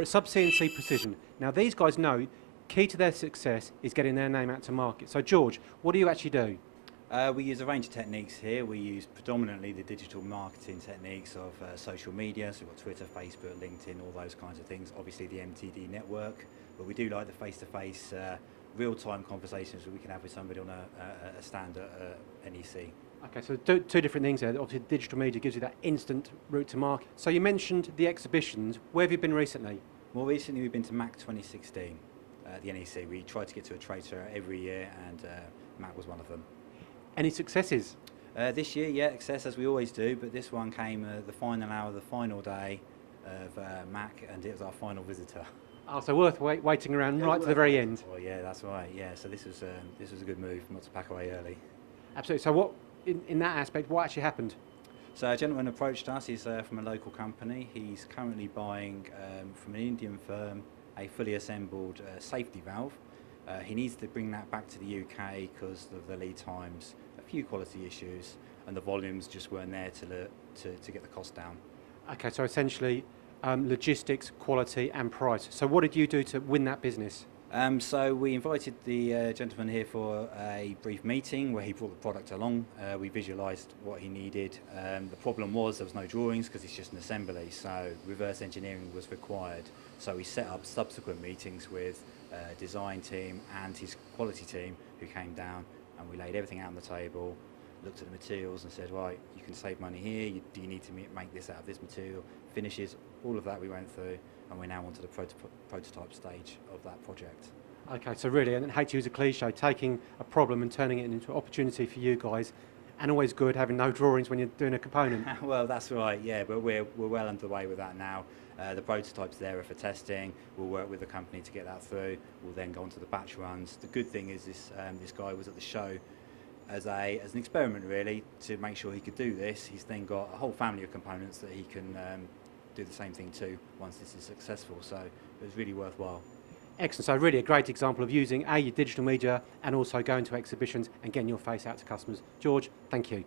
We're at Sub-CNC Precision. Now these guys know key to their success is getting their name out to market. So George, what do you actually do? We use a range of techniques here. We use predominantly the digital marketing techniques of social media, so we've got Twitter, Facebook, LinkedIn, all those kinds of things. Obviously the MTD network, but we do like the face-to-face, real-time conversations that we can have with somebody on a stand at NEC. Okay, so two different things there. Obviously digital media gives you that instant route to market. So you mentioned the exhibitions. Where have you been recently? More recently we've been to MAC 2016 at the NEC. We try to get to a trade show every year, and MAC was one of them. Any successes? This year, yeah, success as we always do, but this one came the final hour, the final day of MAC, and it was our final visitor. Oh, so worth waiting around right to the very end. Oh yeah, that's right. Yeah, so this was a good move not to pack away early. Absolutely. So what, in that aspect, what actually happened? So a gentleman approached us. He's from a local company. He's currently buying from an Indian firm a fully assembled safety valve. He needs to bring that back to the UK because of the lead times, a few quality issues, and the volumes just weren't there to get the cost down. Okay, so essentially logistics, quality and price. So what did you do to win that business? So we invited the gentleman here for a brief meeting where he brought the product along. We visualised what he needed. The problem was there was no drawings because it's just an assembly, so reverse engineering was required. So we set up subsequent meetings with design team and his quality team who came down, and we laid everything out on the table, looked at the materials and said, right, you can save money here, do you need to make this out of this material, finishes, all of that we went through, and we're now onto the prototype stage of that project. Okay, so really, and I hate to use a cliche, taking a problem and turning it into an opportunity for you guys, and always good having no drawings when you're doing a component. Well, that's right, yeah, but we're well underway with that now. The prototype's there for testing. We'll work with the company to get that through. We'll then go on to the batch runs. The good thing is this guy was at the show as an experiment, really, to make sure he could do this. He's then got a whole family of components that he can do the same thing too once this is successful, so it was really worthwhile. Excellent, so really a great example of using your digital media and also going to exhibitions and getting your face out to customers. George, thank you.